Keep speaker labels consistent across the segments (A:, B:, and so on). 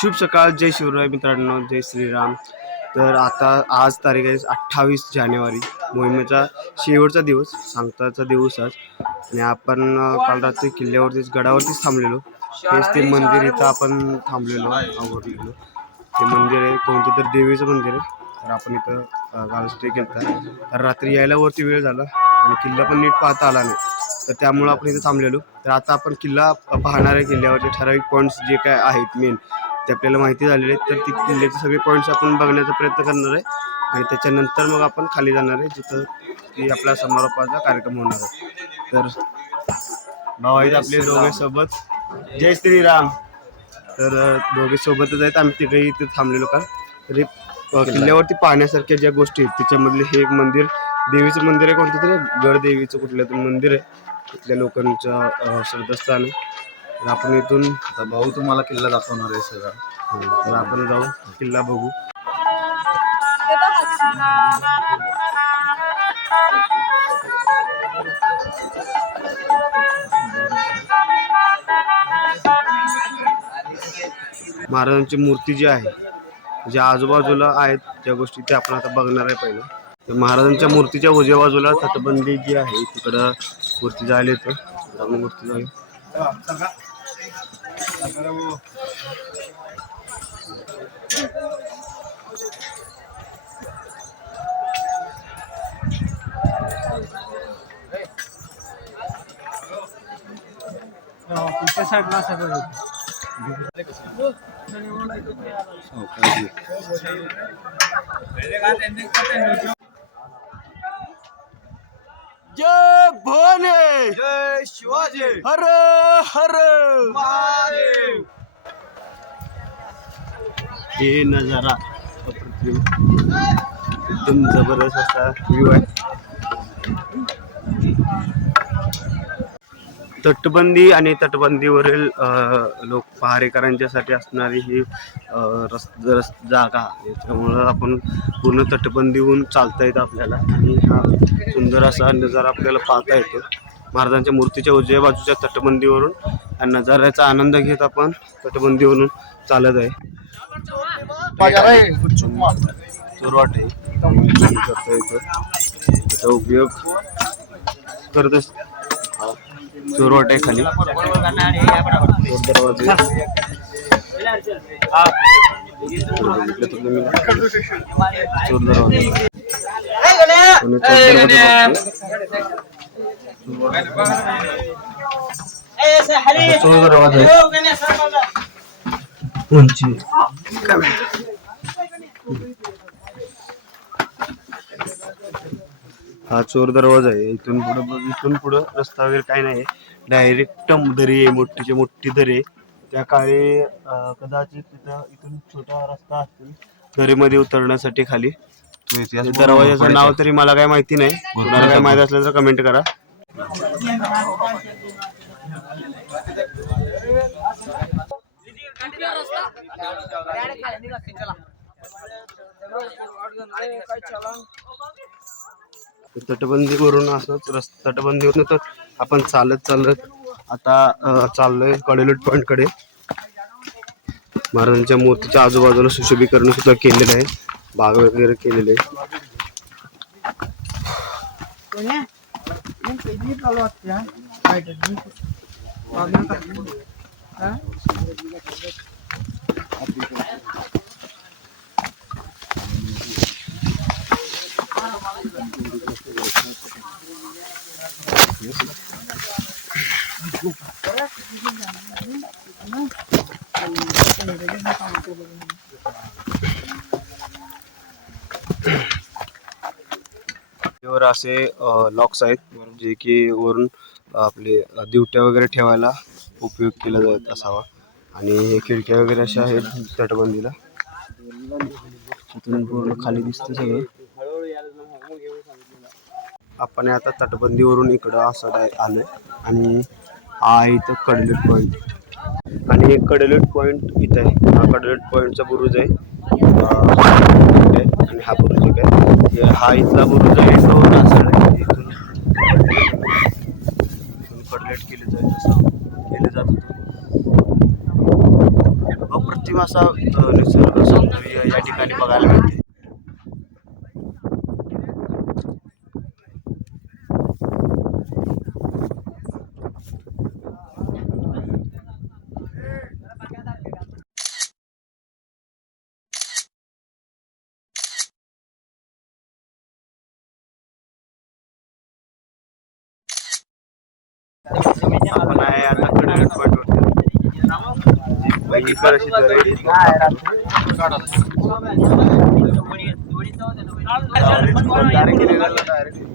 A: शुभ सकाळ जय शिवराय मित्रांनो जय श्रीराम. तर आता आज तारीख आहे अठ्ठावीस जानेवारी. मोहिमेचा शेवटचा दिवस सांगताचा दिवस आज. आणि आपण काल रात्री किल्ल्यावरतीच गडावरतीच थांबलेलो. हेच ते मंदिर इथं आपण थांबलेलो आवडलेलो ते मंदिर आहे कोणतं तर देवीचं मंदिर आहे. तर आपण इथं काल स्टे केला तर रात्री यायला वरती वेळ झाला आणि किल्ला पण नीट पाहता आला नाही. तर त्यामुळं आपण इथं थांबलेलो. तर आता आपण किल्ला पाहणार आहे किल्ल्यावरचे ठराविक पॉईंट्स जे काय आहेत मेन ते आपल्याला माहिती झालेले आहेत. तर ती किल्ल्याचे सगळे पॉईंट्स आपण बघण्याचा प्रयत्न करणार आहे. आणि त्याच्यानंतर मग आपण खाली जाणार आहे जिथं की आपला समारोपाचा कार्यक्रम होणार आहे. तर भाऊ आहेत आपले दोघे सोबत. जय श्रीराम. तर दोघेसोबतच दोघे सोबतच आहेत. आम्ही तिघेही इथे थांबलेलो का तरी किल्ल्यावरती पाहण्यासारख्या ज्या गोष्टी आहेत त्याच्यामधले हे एक मंदिर देवीचं मंदिर आहे कोणतं तरी? गड देवीचं कुठलं तरी मंदिर आहे. तिथल्या लोकांचं श्रद्धास्थान आहे. तर आपण इथून
B: आता भाऊ तुम्हाला किल्ला दाखवणार आहे सगळा.
A: तर आपण जाऊ किल्ला बघू. महाराजांची मूर्ती जी आहे ज्या आजूबाजूला आहेत ज्या गोष्टी त्या आपण आता बघणार आहे पहिलं. तर महाराजांच्या मूर्तीच्या उजव्या बाजूला तटबंदी जी आहे तिकडं मूर्ती जायला येतं. जाईल आपण मूर्ती जाऊ जय भवानी
B: जय शिवाजी!
A: हर हर! हे नजारा एकदम जबरदस्त असा व्ह्यू आहे. तटबंदी आणि तटबंदीवरील लोक पहारेकरांच्यासाठी असणारी ही अ, रस रस जागा. याच्यामुळं आपण पूर्ण तटबंदीहून चालता येतं आपल्याला. आणि हा सुंदर असा नजारा आपल्याला पाहता येतो. महाराजांच्या मूर्तीच्या उजव्या बाजूच्या तटबंदीवरून या नजाऱ्याचा आनंद घेत आपण तटबंदीवरून चालत आहे. चोरवाट आहे. त्याचा उपयोग करत असतो चोरवाट आहे खाली. दरवाजे. चोर दरवाजे चोर आहे उंची हा चोर दरवाजा आहे. इथून पुढे इथून पुढं रस्ता वगैरे काही नाही डायरेक्ट दरी आहे मोठीची मोठी दरी आहे. त्या काळी कदाचित तिथं इथून छोटा रस्ता असतील दरीमध्ये उतरण्यासाठी खाली. त्या दरवाजाचं नाव तरी मला काय माहिती नाही. कुणाला काय माहिती असलं तर कमेंट करा. तटबंदीवरून असंच रस तटबंदीवरून तर आपण चालत चालत आता अं, चाललोय कडेलूट पॉईंटकडे. महाराजांच्या मूर्तीच्या आजूबाजूला सुशोभीकरण सुद्धा केलेलं आहे. बाग वगैरे केलेले आहे वर असे लॉक्स आहेत जे की वरून आपले दिवट्या वगैरे ठेवायला उपयोग केला जात असावा. आणि हे खिडक्या वगैरे अशा आहेत तटबंदीला. तिथून पूर्ण खाली दिसतं सगळं. आपण आता तटबंदीवरून इकडं असं डाय आलोय. आणि हा आहे इथं कडलेट पॉईंट आणि एक कडलेट पॉईंट इथं आहे. हा कडलेट पॉईंटचा बुरुज आहे. हा बुरुज एक आहे हा इथला बुरुज आहे तो नासाड आहे इथून इथून कडलेट केले जाईल असं. केले जात होतं. अप्रतिम असा निसर्ग सौंदर्य या ठिकाणी बघायला मिळते आपण आहे आता कडलेट पॉईंट वरती भयंकर अशी दरी डायरेक्ट गेलेला डायरेक्ट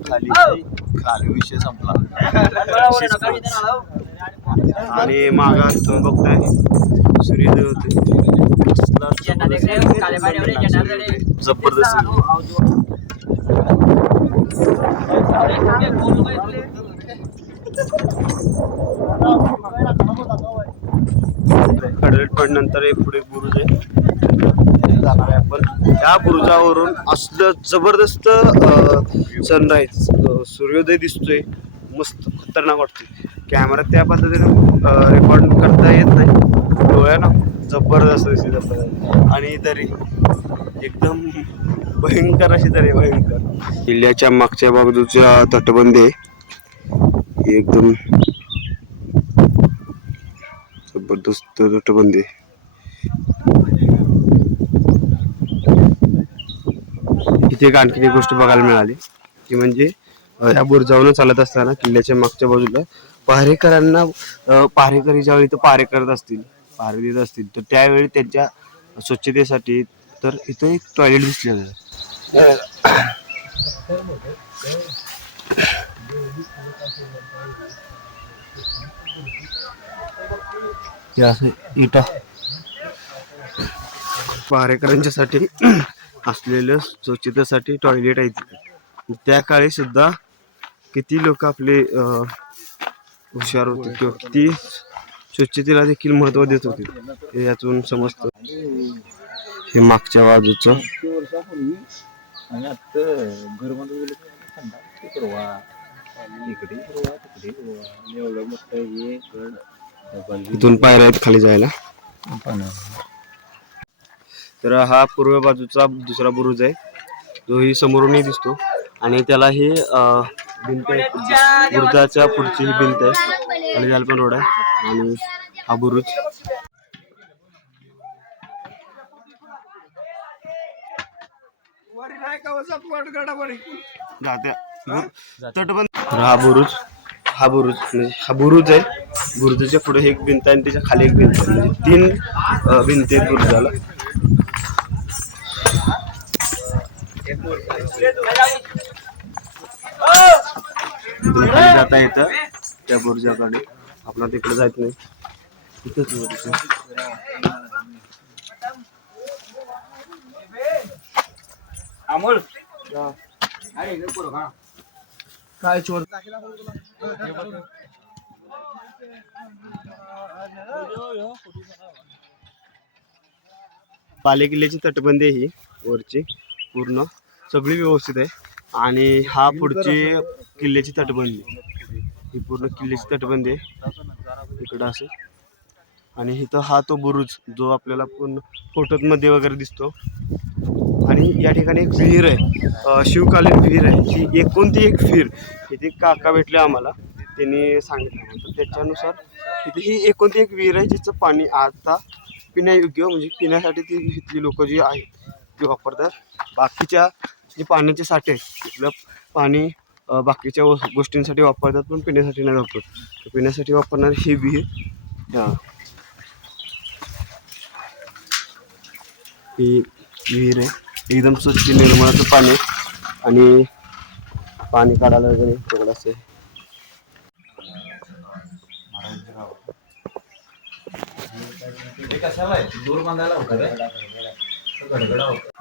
A: खाली
B: खाली विषय संपला
A: आणि मागात तुम्ही बघताय. सूर्योदय होते. जबरदस्त खडरेट पण नंतर एक पुढे बुरुज आहे जाणार आहे आपण. त्या बुरुजावरून असलं जबरदस्त सनराईज सूर्योदय दिसतोय. मस्त खतरनाक वाटते कॅमेरा त्या पद्धतीने रेकॉर्ड करता येत नाही. डोळ्यानं जबरदस्त दिसत आणि तरी एकदम भयंकर अशी तरी भयंकर. किल्ल्याच्या मागच्या बाजूच्या तटबंदी आहे एकदम जबरदस्त तटबंदी आहे. इथे एक आणखीन एक गोष्ट बघायला मिळाली ती म्हणजे या बुरजावरून चालत असताना किल्ल्याच्या मागच्या बाजूला पहारेकरांना पहारेकरी ज्यावेळी इथं पारे करत असतील पहारे देत असतील तर त्यावेळी त्यांच्या स्वच्छतेसाठी तर इथं एक टॉयलेट दिसलेलं आहे इटा. पहारेकरांच्यासाठी असलेलं स्वच्छतेसाठी टॉयलेट आहे तिथे त्या काळी सुद्धा किती लोक आपले हुशार होते किंवा किती स्वच्छतेला देखील महत्त्व देत होते हे यातून समजतं. हे मागच्या बाजूचं.
B: इकडे हे
A: इथून पायऱ्या आहेत खाली जायला. तर हा पूर्व बाजूचा दुसरा बुरुज आहे. जो ही समोरूनही दिसतो. आणि त्याला ही भिंत आहे. बुरुजाच्या पुढची ही भिंत आहे. आणि त्याला पण रोड आहे. आणि हा बुरुज. तटबंद हा बुरुज हा बुरुज म्हणजे हा बुरुज आहे. बुरुजाच्या पुढे एक भिंत आहे आणि त्याच्याखाली एक भिंत आहे. म्हणजे तीन भिंती आहेत बुरुजाला. जाता येतं. त्या बुरुजाकडे. आपला तिकडे जायचं नाही. तिथंच बुरुज आहे.
B: काय चोर?
A: बालेकिल्ल्याची तटबंदी आहे ही वरची पूर्ण. सगळी व्यवस्थित आहे. आणि हा पुढची किल्ल्याची तटबंदी. ही पूर्ण किल्ल्याची तटबंदी आहे. इकडं असं. आणि इथं हा तो बुरुज जो आपल्याला पूर्ण फोटोतमध्ये वगैरे दिसतो. आणि या ठिकाणी एक विहीर आहे शिवकालीन विहीर आहे. ही एक कोणती एक विहीर इथे काका भेटले आम्हाला. त्यांनी सांगितलं. तर त्याच्यानुसार इथे ही एकोणती एक विहीर आहे जिचं पाणी आता पिण्यायोग्य म्हणजे पिण्यासाठी ती इथली लोकं जी आहेत ती वापरतात. बाकीच्या जे पाण्याचे साठे आहेत तिथलं पाणी बाकीच्या गोष्टींसाठी वापरतात पण पिण्यासाठी नाही वापरत. पिण्यासाठी वापरणारी ही विहीर हां. ही विहीर आहे. एकदम स्वच्छ निर्मळाचं पाणी आणि पाणी काढायला वगैरे सगळं असं आहे.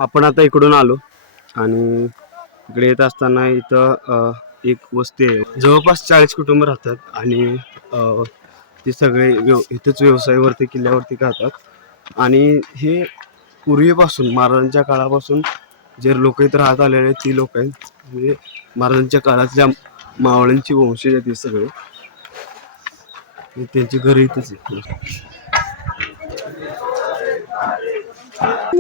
A: आपण आता इकडून आलो आणि इकडे येत असताना इथं एक वस्ती आहे. जवळपास चाळीस कुटुंब राहतात आणि ते सगळे व्यव इथंच व्यवसायावरती किल्ल्यावरती राहतात आणि हे पूर्वीपासून महाराजांच्या काळापासून जे लोक इथं राहत आलेले आहेत ती लोक आहेत. म्हणजे महाराजांच्या काळातल्या मावळ्यांची वंशज आहेत हे सगळे. त्यांची घरं इथंच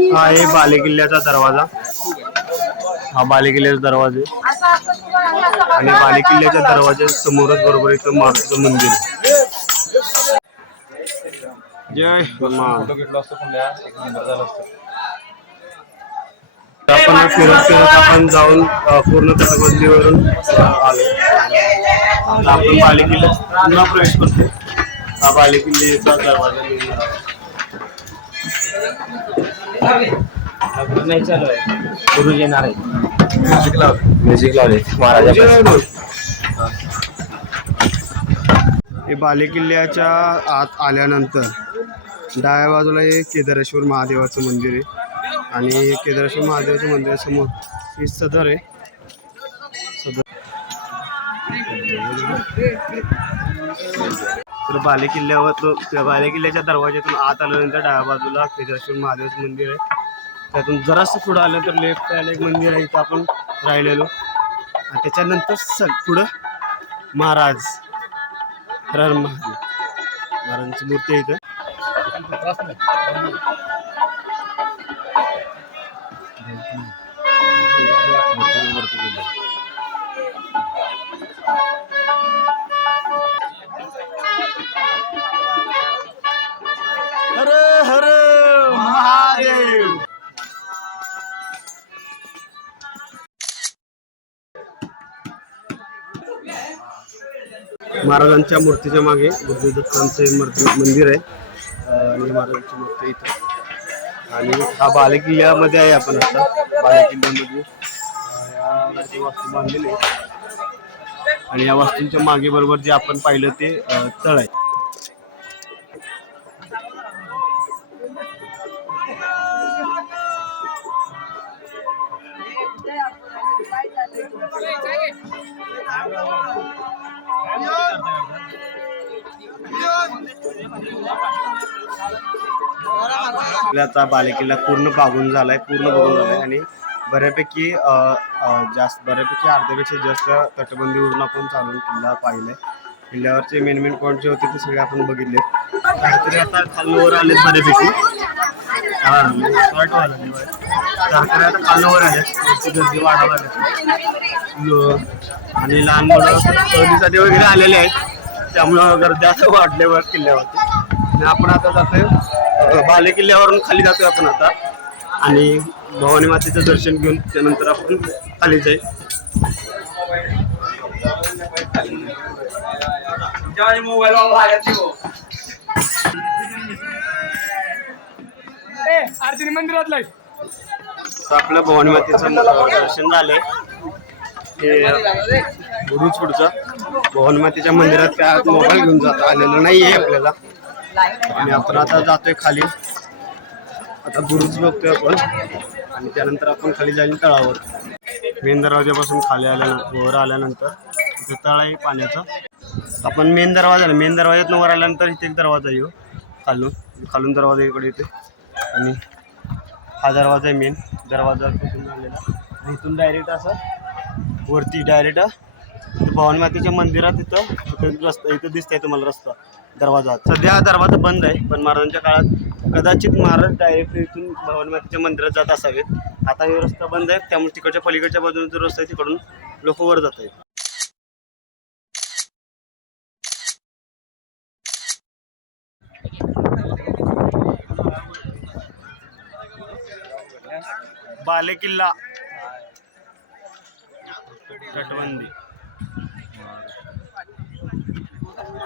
A: हा आहे बालेकिल्ल्याचा दरवाजा. हा बालेकिल्ल्याचा दरवाजा आहे. आणि बालेकिल्ल्याच्या दरवाजा समोरच बरोबर इथं मारुतीचं मंदिर. जय
B: असतो
A: आपण फिरत फिरत आपण जाऊन पूर्ण तटबंदीवरून आलो. आता आपण बालेकिल्ल्यात पुन्हा प्रवेश करतो हा बालेकिल्ल्याचा दरवाजा
B: चालू आहे. गुरु येणार आहे म्युझिक लावले म्युझिक लावले. महाराजा
A: हे बालेकिल्ल्याच्या आत आल्यानंतर डाव्या बाजूला हे केदारेश्वर महादेवाचं मंदिर आहे. आणि केदारेश्वर महादेवाच्या मंदिरासमोर ही सदर आहे. सदर तर बालेकिल्ल्यावर तो त्या बालेकिल्ल्याच्या दरवाज्यातून आत आल्यानंतर डाव्या बाजूला केदारेश्वर महादेवाचं मंदिर आहे. त्यातून जरासं पुढं आलं तर लेफ्ट साईडला एक मंदिर आहे इथं आपण राहिलेलो. आणि त्याच्यानंतर स पुढं महाराज हर महादेव. महाराजांची मूर्ती आहे इथं. महाराजांच्या मूर्तीच्या मागे बुद्धदत्तांचे मूर्ती मंदिर आहे. आणि महाराजांची मूर्ती इथं. आणि हा बालेकिल्ल्यामध्ये आहे आपण आता. बालेकिल्ल्यामध्ये. या वास्तू बांधलेली आहे. आणि या वास्तूंच्या मागे बरोबर जे आपण पाहिलं ते तळ आहे. आपल्याचा बालेकिल्ला पूर्ण बागून झालाय पूर्ण बघून झालाय. आणि बऱ्यापैकी जास्त बऱ्यापैकी अर्ध्यापेक्षा जास्त तटबंदीवरून आपण चालून किल्ला पाहिलाय. किल्ल्यावरचे मेन मेन पॉईंट जे होते ते सगळे आपण बघितले. काहीतरी आता खालवर आले बऱ्यापैकी. हा शॉर्ट व्हायला लागले काहीतरी आता खालवर आले गर्दी वाढायला लागली. आणि लहान मुलं सहलीसाठी वगैरे आलेले आहेत. त्यामुळं गर्दी आता वाढल्यावर किल्ल्यावरती. आणि आपण आता जातोय बाले किल्ल्यावरून खाली जातोय आपण आता. आणि भवानी मातेचं दर्शन घेऊन त्यानंतर आपण खाली जाईल.
C: आरती मंदिरातलाय
A: तर आपल्या भवानी मातेचं दर्शन झालंय. हे गुरुच पुढचं भवानी मातेच्या मंदिरात काय मोबाईल घेऊन जाता आलेलं नाहीये आपल्याला. आणि आपण आता जातोय खाली. आता बुरुज बघतोय आपण. आणि त्यानंतर आपण खाली जाईल तळावर. मेन दरवाजापासून खाली आल्यानंतर वर आल्यानंतर इथे तळ आहे पाण्याचा. आपण मेन दरवाजा मेन दरवाज्यातून वर आल्यानंतर इथे एक दरवाजा येऊ हो, खालून. खालून दरवाजा इकडे येते आणि हा दरवाजा आहे मेन. दरवाजा तिथून आलेला. आणि इथून डायरेक्ट असं वरती डायरेक्ट भवानी मातेच्या मंदिरात इथं इथं रस्ता इथं दिसतंय तुम्हाला रस्ता. दरवाजा सध्या हा दरवाजा बंद आहे पण महाराजांच्या काळात कदाचित महाराज डायरेक्ट इथून भवानी मातेच्या मंदिरात जात असावेत. आता हे रस्ता बंद आहे त्यामुळे तिकडच्या पलीकडच्या बाजूने जो रस्ता आहे तिकडून लोक वर जात आहेत. बालेकिल्ला. तटबंदी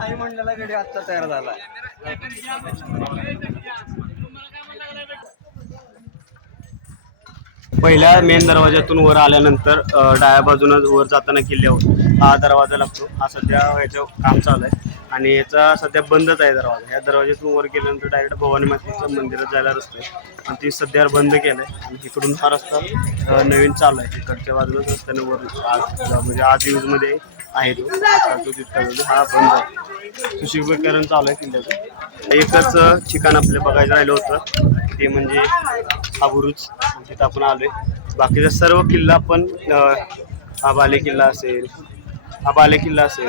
B: आई मंडळा गडी आत्ता तयार झाला.
A: पहिल्या मेन दरवाज्यातून वर आल्यानंतर डाव्या बाजूनं वर जाताना किल्ल्यावर हा दरवाजा लागतो. हा सध्या याचं काम चालू आहे. आणि याचा सध्या बंदच आहे दरवाजा. ह्या दरवाज्यातून वर गेल्यानंतर डायरेक्ट भवानी मातेच्या मंदिरात जायला रस्ता आहे. आणि ती सध्या बंद केलं आहे आणि इकडून हा रस्ता नवीन चालू आहे. इकडच्या बाजूलाच रस्त्याने वर आज म्हणजे आज यूजमध्ये आहे तो तो तिथं हा बंद आहे. सुशोभीकरण चालू आहे किल्ल्याचं एकच ठिकाण आपलं बघायचं राहिलं होतं. ते म्हणजे हा बुरुज तिथं आपण आलोय. बाकीचा सर्व किल्ला पण हा बाले किल्ला असेल हा बाले किल्ला असेल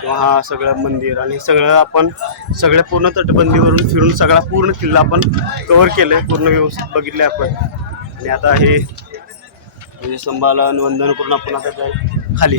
A: किंवा हा सगळं मंदिर आणि सगळं आपण सगळ्या पूर्ण तटबंदीवरून फिरून सगळा पूर्ण किल्ला आपण कव्हर केलं आहे पूर्ण व्यवस्थित बघितलं आहे आपण. आणि आता हे म्हणजे संभालन वंदन करून आपण आता जाऊ खाली.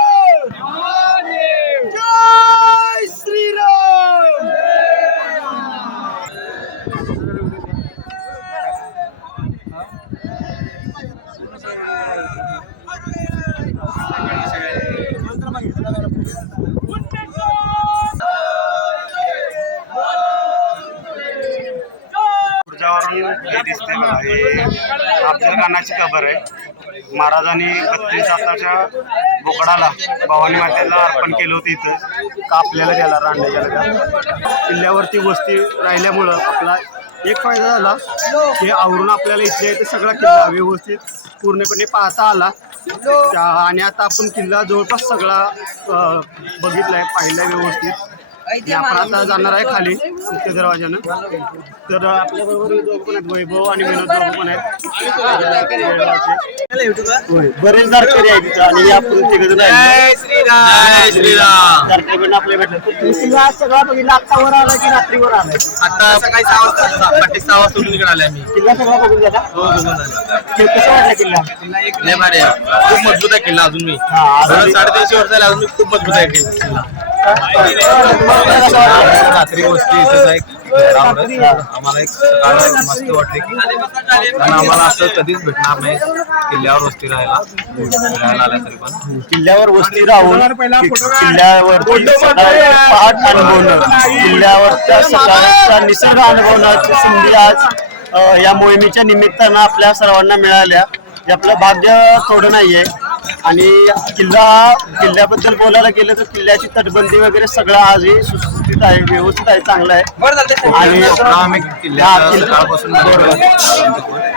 A: जय श्रीराम पुढच्यावरून हे दिसते बघा हे कानाची खबर आहे. महाराजांनी बत्तीस हाताच्या बोकडाला भवानी मातेला अर्पण केलं होतं इथं. कापलेलं त्याला रांडे गेला किल्ल्यावरती वस्ती राहिल्यामुळं आपला एक फायदा झाला की आवरून आपल्याला इथे इथे सगळा किल्ला व्यवस्थित पूर्णपणे पाहता आला. त्या- आणि आता आपण किल्ला जवळपास सगळा अं, बघितलाय पाहिलाय व्यवस्थित. आता जाणार आहे खाली मुख्य दरवाजानं तर पण आहेत वैभव आणि विनोद दोघं पण आहेत. होय. बरेच दारकरी आहेत तिथं आणि भेटले. सगळा बघितला आता वर आला की रात्रीवर आलाय
B: आता सकाळी सहा वाजता सहा वाजता उठून इकडे
A: किल्ला सगळा बघून गेला?
B: हो बघून आलो
A: कि- कसं वाटला किल्ला?
B: लय भारी आहे. खूप मजबूत आहे किल्ला अजून मी.
A: हा, अजून-
B: साडेतीनशे वर्ष झाले अजून मी खूप मजबूत आहे किल्ला. रात्री गोष्टी. आम्हाला एक सकाळ मस्त वाटले की कारण आम्हाला असं कधीच भेटणार नाही किल्ल्यावर वस्ती राहायला राहायला आल्या तरी पण.
A: किल्ल्यावर वस्ती राहून किल्ल्यावर पहाट अनुभवणं. किल्ल्यावरच्या सकाळचा निसर्ग अनुभवण्याची संधी आज या मोहिमेच्या निमित्तानं आपल्या सर्वांना मिळाल्या. हे आपलं भाग्य थोडं नाहीये. आणि किल्ला किल्ल्याबद्दल बोलायला गेलं तर किल्ल्याची तटबंदी वगैरे सगळं आजही सुस्थित आहे व्यवस्थित आहे चांगलं आहे. आणि हा, किल्ला-.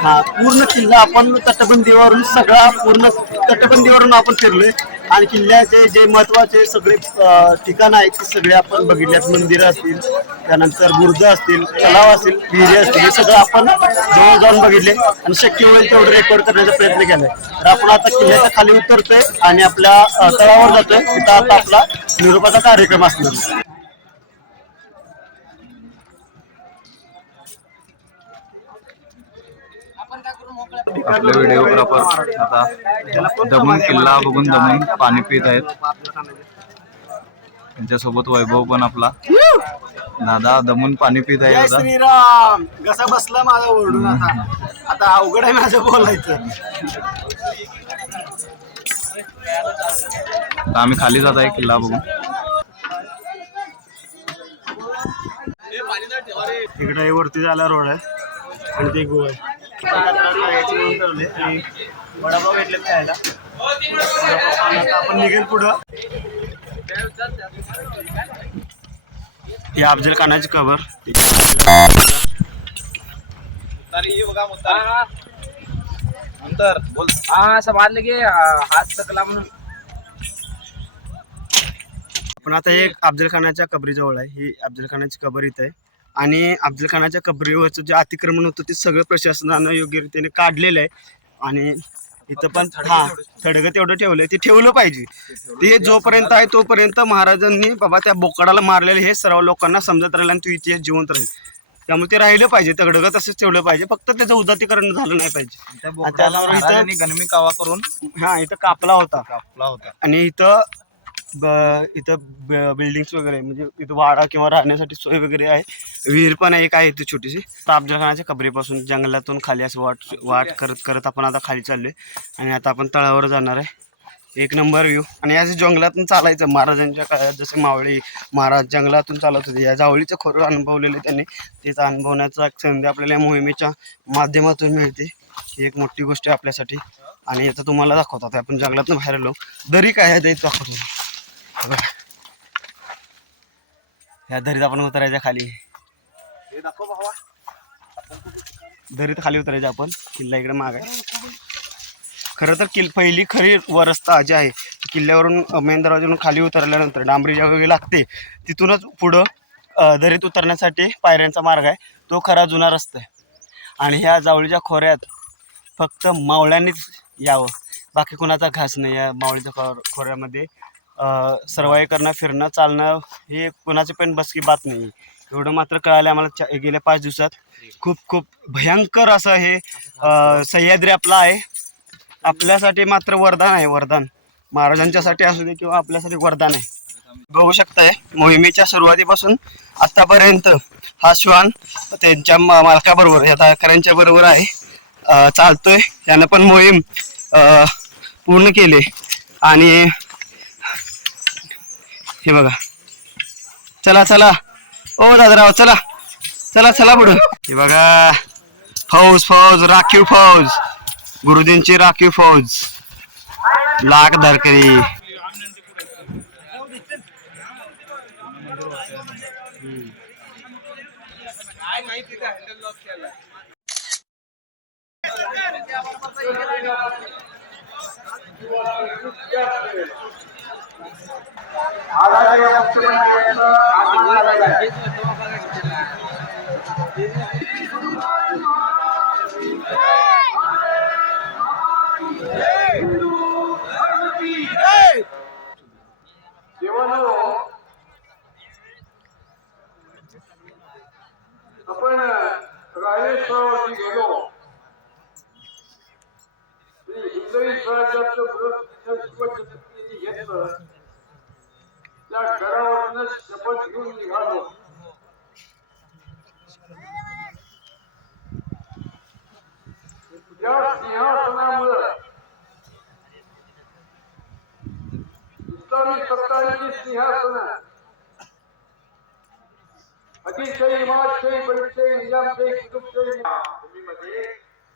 A: हा पूर्ण किल्ला आपण तटबंदीवरून सगळा पूर्ण तटबंदीवरून आपण फिरलोय. आणि किल्ल्याचे जे महत्त्वाचे सगळे ठिकाणं आहेत ते सगळे आपण बघितल्यात. मंदिरं असतील त्यानंतर बुर्ज असतील तलाव असतील विहिरी असतील हे सगळं आपण जवळ जाऊन बघितले आणि शक्य होईल तेवढं रेकॉर्ड करण्याचा प्रयत्न केलाय. तर आपण आता किल्ल्याच्या खाली उतरतोय आणि आपल्या तळावर जातोय. तिथं आता आपला निरोपाचा कार्यक्रम असणार
B: आपले व्हिडिओग्राफर आता दमून किल्ला बघून दमून पाणी पित आहेत. त्यांच्यासोबत वैभव पण आपला. दादा दमून पाणी पित आहे
A: जय
B: आता
A: श्रीराम. कसा बसला माझा ओरडून आता. आता अवघड आहे माझं बोलायचं.
B: आता आम्ही खाली जात आहे किल्ला बघून.
A: इकडे वरती जायला रोड आहे आणि ते गोवा आहे. यायचं म्हणून ठरवले आणि वडापाव भेटले खायला. वडापाव खाऊन आता आपण निघेल पुढं. ही अफजल खानाची कबर
C: हाँ संभाल लेंगे हाथ सकला म्हणून.
A: पण आता एक अफजल खानाच्या कबरीजवळ आहे. ही अफजल खानाची कबर इथं आहे. आणि अफजल खानाच्या कबरीवरचं जे अतिक्रमण होतं ते सगळं प्रशासनानं योग्य रीतीने काढलेलं आहे. आणि इथं पण हा थडगं तेवढं ठेवलंय. ते ठेवलं पाहिजे. ते जोपर्यंत आहे तोपर्यंत महाराजांनी बाबा त्या बोकडाला मारलेलं हे सर्व लोकांना समजत राहिलं आणि तो इतिहास जिवंत राहील. त्यामुळे ते राहिलं पाहिजे. तगडगं तसंच ठेवलं पाहिजे. फक्त त्याचं उदातीकरण झालं नाही पाहिजे. आणि इथं
B: गणमी कावा करून
A: हा इथं कापला होता.
B: कापला होता.
A: आणि इथं ब- इथं बिल्डिंग्स वगैरे म्हणजे इथं वाडा किंवा राहण्यासाठी सोय वगैरे आहे. विहीर पण एक आहे इथे छोटीशी. तर कबरेपासून जंगलातून खाली असं वाट वाट करत करत आपण आता खाली चाललोय. आणि आता आपण तळावर जाणार आहे. एक नंबर व्ह्यू आणि या जंगलातून चालायचं. महाराजांच्या काळात जसे मावळी महाराज जंगलातून चालत होते. या जावळीचं खरं अनुभवलेलं त्यांनी. तेच अनुभवण्याचा एक संधी आपल्याला या मोहिमेच्या माध्यमातून मिळते. ही एक मोठी गोष्ट आहे आपल्यासाठी. आणि याचं तुम्हाला दाखवतात आता आपण जंगलातून बाहेर आलो. दरी काय आहे ते दाखवतो. या दरीत आपण उतरायच्या खाली. दरीत खाली उतरायचं आपण. किल्ला इकडे माग आहे. खरं तर किल पहिली खरी वर रस्ता जी आहे. किल्ल्यावरून मेन दरवाजावरून खाली उतरल्यानंतर डांबरी ज्या वेळी लागते तिथूनच पुढं दरीत उतरण्यासाठी पायऱ्यांचा मार्ग आहे. तो खरा जुना रस्ता आहे. आणि ह्या जावळीच्या खोऱ्यात फक्त मावळ्यांनीच यावं. बाकी कुणाचा घास नाही या मावळीच्या खो खोऱ्यामध्ये. सर्वाईव्ह करणं फिरणं चालणं हे कुणाची पण बसकी बात नाही. एवढं मात्र कळालं आम्हाला चा गेल्या पाच दिवसात. खूप खूप भयंकर असं हे सह्याद्री आपला आहे. आपल्यासाठी मात्र वरदान आहे वरदान. महाराजांच्यासाठी असू दे किंवा आपल्यासाठी वरदान आहे. बघू शकताय मोहिमेच्या सुरुवातीपासून आतापर्यंत हा श्वान त्यांच्या मा- मालकाबरोबर या दाखऱ्यांच्या बरोबर आहे. चालतोय. यानं पण मोहीम पूर्ण केली. आणि हे बघा. चला चला. ओ दादराव चला. चला चला पुढं. हे बघा. फौज फौज राखीव फौज. गुरुजींची राखीव फौज. लाख धरकरी.
D: आपण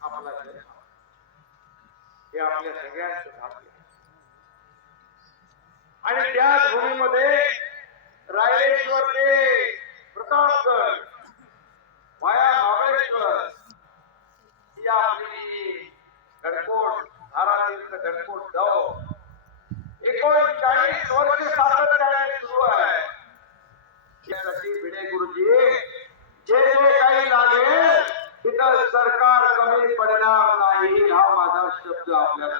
D: आपला हे आपल्या सगळ्यांचं भाग्य. आणि त्याच भूमीमध्ये रायरेश्वर ते प्रतापगड माया महाबळेश्वर ही आपली गडकोट धारातीर्थ गडकोट गाव. एकोणचाळीस वर्ष सातत्याने सुरू आहे. त्यासाठी भिडे गुरुजी जे जे काही लागेल तिथं सरकार कमी पडणार नाही हा माझा शब्द आपल्याला.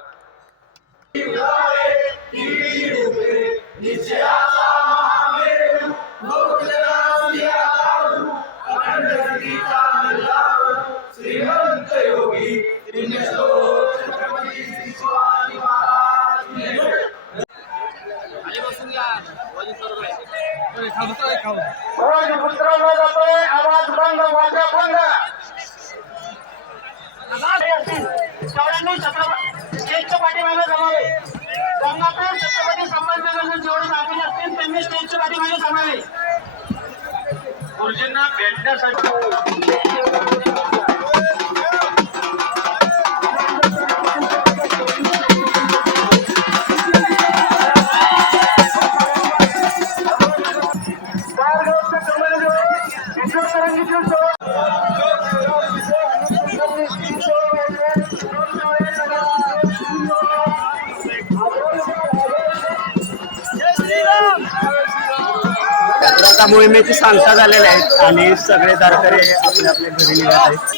D: रोज उतरवला जातोय आवाज बंद वाचा बंद. चौऱ्याण्णव छत्रपती स्टेजच्या पाठीमागे जमावे. गंगापूर छत्रपती संभाजीनगर जेवढे नागरिक असतील त्यांनी स्टेजच्या पाठीमागे जमावे. गुरुजींना भेटण्यासाठी
A: आता मोहिमेची सांगता झालेल्या आहेत आणि सगळे दारकरी आपल्या आपल्या घरी निघत आहेत.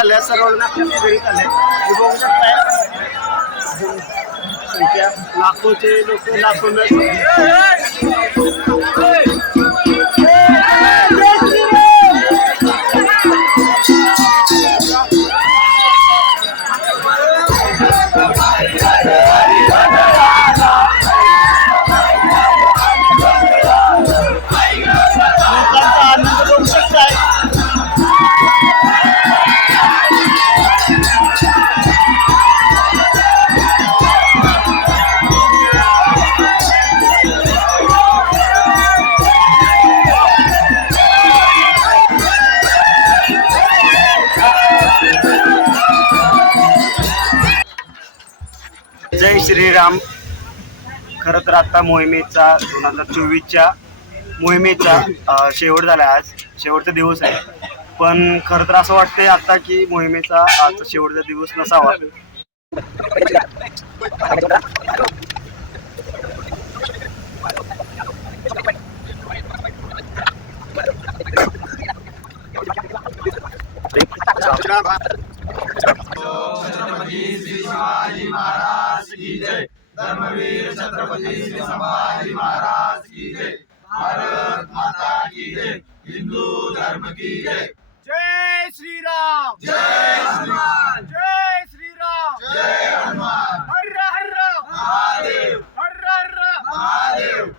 A: आल्या सांगता आपल्या घरी चालले हे बघू शकताय. संख्या लाखोचे लोक लाखो तर आता मोहिमेचा दोन हजार चोवीसच्या मोहिमेचा शेवट झाला आहे आज. शेवटचा दिवस आहे. पण खरं तर असं वाटतंय आता की मोहिमेचा आजचा शेवटचा दिवस नसावा.
D: जय धर्मवीर छत्रपती श्री संभाजी महाराज की जय. भारत माता की जय. हिंदू धर्म की जय. जय श्री राम जय हनुमान. जय श्री राम जय हनुमान. हर हर महादेव. हर हर महादेव.